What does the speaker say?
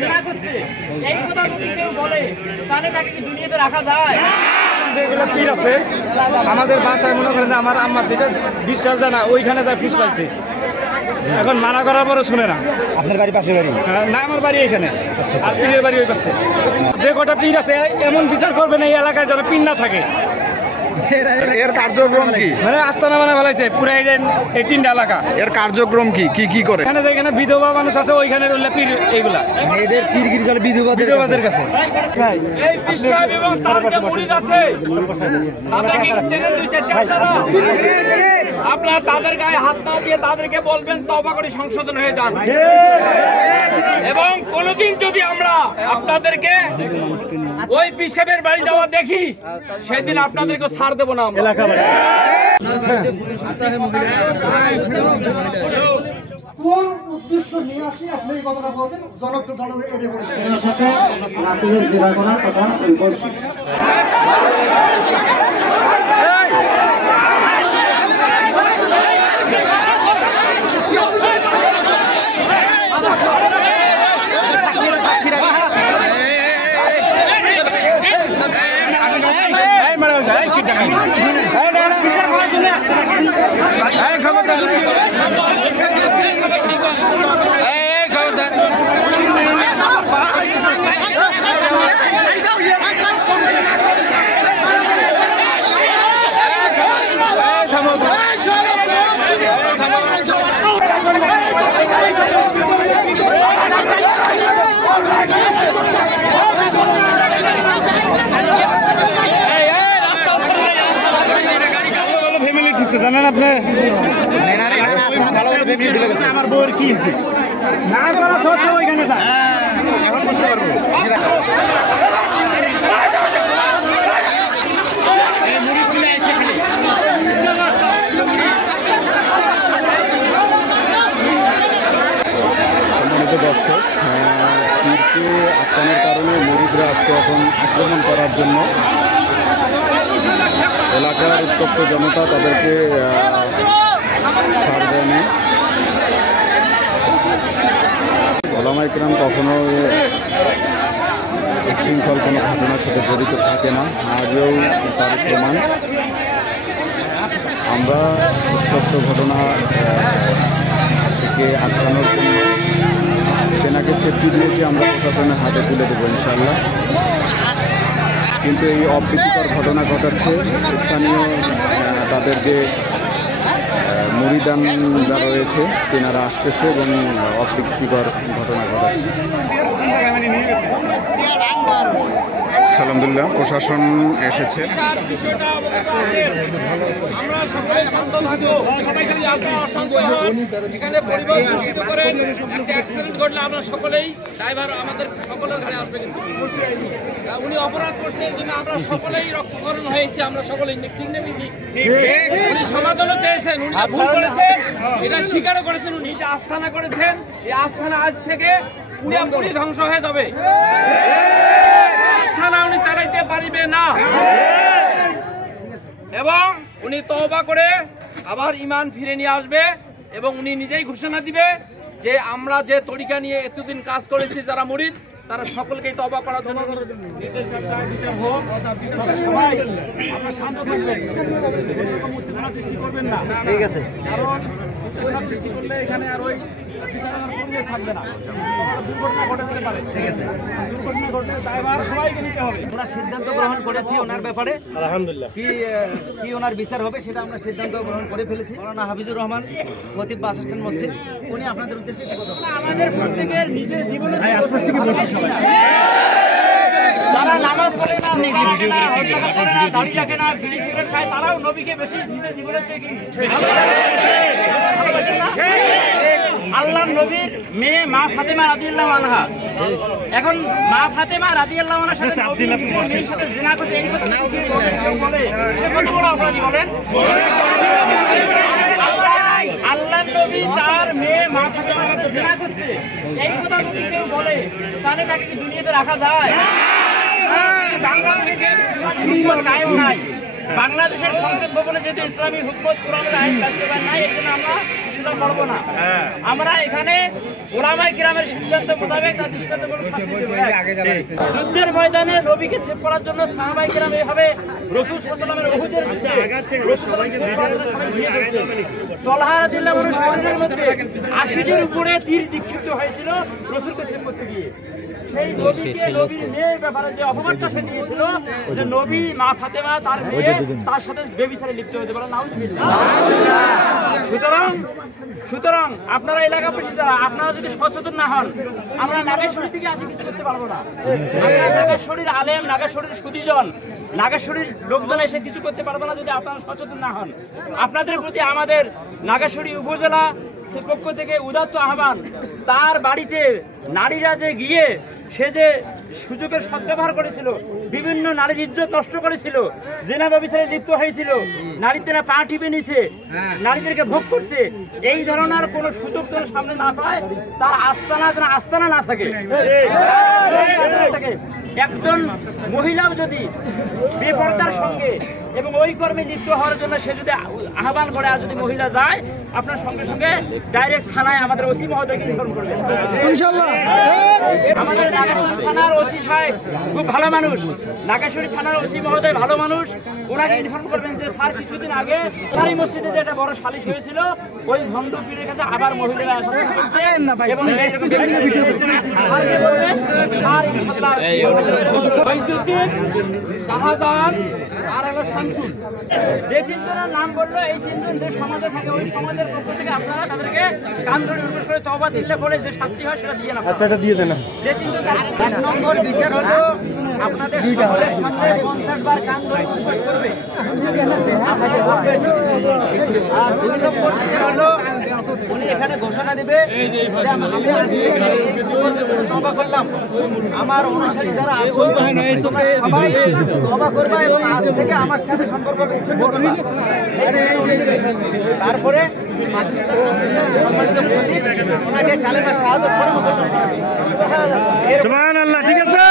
জিনা করছে এই কথা যদি কেউ বলে তাহলে তাকে কি দুনিয়াতে রাখা যায়? যেগুলো পীর আছে আমাদের বাসায় মনে করেন যে আমার আম্মা যেটা বিশ্বাস যায় না ওইখানে যায় ফিস পাইছে, এখন মানা করার পরে শুনে না। আপনার বাড়ি পাশে বাড়ি? না, আমার বাড়ি এখানে, আর পীরের বাড়ি ওই পাশে। যে কটা পীর আছে এমন বিচার করবেন এই এলাকায় যেন পীর না থাকে। এর কার্যক্রম কি? মানে আস্তানা মানে ফেলাইছে পুরো এই তিনটা এলাকা। এর কার্যক্রম কি কি করে? এখানে যেখানে বিধবা মানুষ আছে ওইখানে রইলে পীর এইগুলা এদের পীরগিরি চলে বিধবাদের কাছে। এই বিশ্বাস এবং তার যে মুরিদ আছে তাদেরকে চেনেন দুই চারটা আপনারা? আপনারা তাদের গায়ে হাত না দিয়ে তাদেরকে বলবেন তওবা করে সংশোধন হয়ে যান। এবং কোনদিন যদি আমরা আপনাদেরকে ওই পিসাবের বাড়ি যাওয়া দেখি সেদিন আপনাদেরকে ছাড় দেব না আমরা। কোন উদ্দেশ্য নিয়ে আসি আপনি এই কথাটা বলছেন? জনপ্রিয় এড়িয়ে পড়েছেন। জানেন আপনি আমার বউয়ের কি না করা সত্ত্বেও ওইখানে এখন বুঝতে পারবো। সম্মানিত দর্শক, পীরকে আটকানোর কারণে মুরিদরা আসছে এখন আক্রমণ করার জন্য। এলাকার উত্তপ্ত জনতা তাদেরকে ছাড় দেয়নি। ওলামা ইকরাম কখনো শৃঙ্খল কোনো ঘটনার সাথে জড়িত থাকে না, আজও তার প্রমাণ। আমরা উত্তপ্ত ঘটনা থেকে আটকানোর জন্য তেনাকে সেফটি দিয়েছি, আমরা প্রশাসনের হাতে তুলে দেবো ইনশাআল্লাহ। কিন্তু এই অপ্রীতিকর ঘটনা ঘটাচ্ছে স্থানীয় তাদের যে মুরিদানরা রয়েছে তেনারা আসতেছে এবং অপ্রীতিকর ঘটনা ঘটাচ্ছে। আলহামদুলিল্লাহ প্রশাসন এসেছে। আমরা সকলে শান্ত থাকবো, সবাই যদি আপনারা অশান্ত হন, এখানে পরিবেশ দূষিত করেন, একটা অ্যাক্সিডেন্ট ঘটলে আমরা সকলেই ড্রাইভার আমাদের সকলের ঘরে আসবে। কিন্তু উনি অপরাধ করছেন এই জন্য আমরা সকলেই রক্তকরণ হয়েছি, আমরা সকলেই ঠিক নেই। উনি সমাধানও চেয়েছেন, উনি ভুল করেছেন এটা স্বীকারও করেছেন। উনি যে আস্থানা করেছেন এই আস্থানা আজ থেকে পুরোপুরি ধ্বংস হয়ে যাবে। আস্থানা উনি চালাইতে পারিবে না এবং উনি তওবা করে আবার ঈমান ফিরে নিয়ে আসবে এবং উনি নিজেই ঘোষণা দিবে যে আমরা যে তরিকা নিয়ে এতদিন কাজ করেছি যারা মুরিদ তারা সকলকেই তওবা করার জন্য ঠিক আছে। সৃষ্টি করলে এখানে আর ওই থাকবে না, দুর্ঘটনা ঘটে যেতে পারে। ঠিক আছে, দুর্ঘটনা ঘটলে দায়ভার সবাইকে নিতে হবে। আমরা সিদ্ধান্ত গ্রহণ করেছি ওনার ব্যাপারে, আলহামদুলিল্লাহ। কি ওনার বিচার হবে সেটা আমরা সিদ্ধান্ত গ্রহণ করে ফেলেছি। মাওলানা হাফিজুর রহমান, খতিব বাস স্ট্যান্ড মসজিদ, উনি আপনাদের উদ্দেশ্যে কি কথা বলবেন? আমাদের প্রত্যেকের নিজের জীবনে যারা নামাজ পড়ে না, হত্যা করে না, দাড়ি রাখে না, বিড়ি সিগারেট খায়, তারাও নবীকে বেশি নিজের জীবনের চেয়ে কি ভালোবাসেন না? আল্লাহর নবীর মেয়ে মা ফাতেমা রাদিয়াল্লাহু আনহা, এখন মা ফাতেমা রাদিয়াল্লাহু আনহার সাথে নবীর মেয়ের সাথে জিনা করতে এই কথা কেউ বলে সে কত বড় অপরাধী বলেন? আল্লাহর নবী তার মেয়ে মা ফাতেমার সাথে জিনা করছে এই কথা যদি কেউ বলে তাহলে তাকে কি দুনিয়াতে রাখা যায়? বাংলাদেশে হুকুমত কায়েম নাই, বাংলাদেশের সংসদ ভবনে যেহেতু ইসলামী হুকুমত কোরআনের আইন বাস্তবায়ন নাই, এর জন্য আমরা ইসলাম বলবো না। আমরা এখানে ওলামায়ে কিরামের সিদ্ধান্ত মোতাবেক তার দৃষ্টান্তমূলক শাস্তি দেব। যুদ্ধের ময়দানে নবীকে সেভ করার জন্য সাহাবায়ে কিরাম এভাবে রাসূল সাল্লাল্লাহু আলাইহি ওয়াসাল্লামের তলহা রাদিয়াল্লাহু আনহু শরীরের মধ্যে 80টির উপরে তীর নিক্ষিপ্ত হয়েছিল রাসূলকে সেভ করতে গিয়ে। সেই নবীকে নবীর মেয়ের ব্যাপারে যে অপমানটা সে দিয়েছিল যে নবী মা ফাতেমা তার মেয়ে তার সাথে বেবিচারে লিপ্ত হতে পারে, নাউজুবিল্লাহ। সুতরাং আপনারা এলাকাবাসী যারা আপনারা যদি সচেতন না হন, আমরা নাগেশ্বরী থেকে আসি কিছু করতে পারবো না। আমরা নাগেশ্বরীর আলেম, নাগেশ্বরীর সুদীজন, নাগেশ্বরীর লোকজন এসে কিছু করতে পারবে না যদি আপনারা সচেতন না হন। আপনাদের প্রতি আমাদের নাগেশ্বরী উপজেলা পক্ষ থেকে উদাত্ত আহ্বান, তার বাড়িতে নারীরা যে গিয়ে সে যে সুযোগের সদ্ব্যবহার করেছিল, বিভিন্ন নারীর ইজ্জত নষ্ট করেছিল, জেনা ব্যভিচারে লিপ্ত হয়েছিল, নারীদেরা পা টিপে নিছে, নারীদেরকে ভোগ করছে, এই ধরনের কোনো সুযোগ যেন সামনে না পায়, তার আস্তানা না থাকে। একজন মহিলাও যদি বেপরদার সঙ্গে এবং ওই কর্মে লিপ্ত হওয়ার জন্য সে যদি আহ্বান করে আর যদি মহিলা যায়, আপনার সঙ্গে সঙ্গে ডাইরেক্ট থানায় আমাদের ওসি মহোদয়কে ইনফর্ম করবেন ইনশাআল্লাহ। আমাদের নাগেশ্বরী থানার ওসি সাহেব খুব ভালো মানুষ, নাগেশ্বরী থানার ওসি মহোদয় ভালো মানুষ, ওনাকে ইনফর্ম করবেন যে স্যার কিছুদিন আগে সারি মসজিদে যে একটা বড় সালিশ হয়েছিল, ওই ভণ্ড পীরের কাছে আবার মহিলারা আসা করছে এবং সেই রকম শাহজাহান আর হলো শামসুল, যে তিনজনের নাম বললো, এই তিনজন যে সমাজে থাকে ওই সমাজের পক্ষ থেকে আপনারা তাদেরকে কান ধরে উদ্দেশ্য করে তওবা দিলে পরে যে শাস্তি হয় সেটা দিয়ে না। আচ্ছা, এটা দিয়ে দেন। যে তিনজন 1 নম্বর বিচার হলো আপনাদের সকলের সামনে 50 বার কান ধরে উদ্ঘোষ করবে, আপনাদের বলবেন। আর 2 নম্বর বিচার হলো উনি এখানে ঘোষণা দিবে যে আমি আজ থেকে এই তওবা করলাম, আমার অনুসারী যারা আছে তোমরা সবাই তওবা করবে এবং আজ থেকে আমার সাথে সম্পর্ক বিচ্ছিন্ন করবে। তারপরে সম্মানিত খতিব ওনাকে কালেমা শাহাদাত পড়ে মুসলমান করবে। সুবহানাল্লাহ, ঠিক আছে।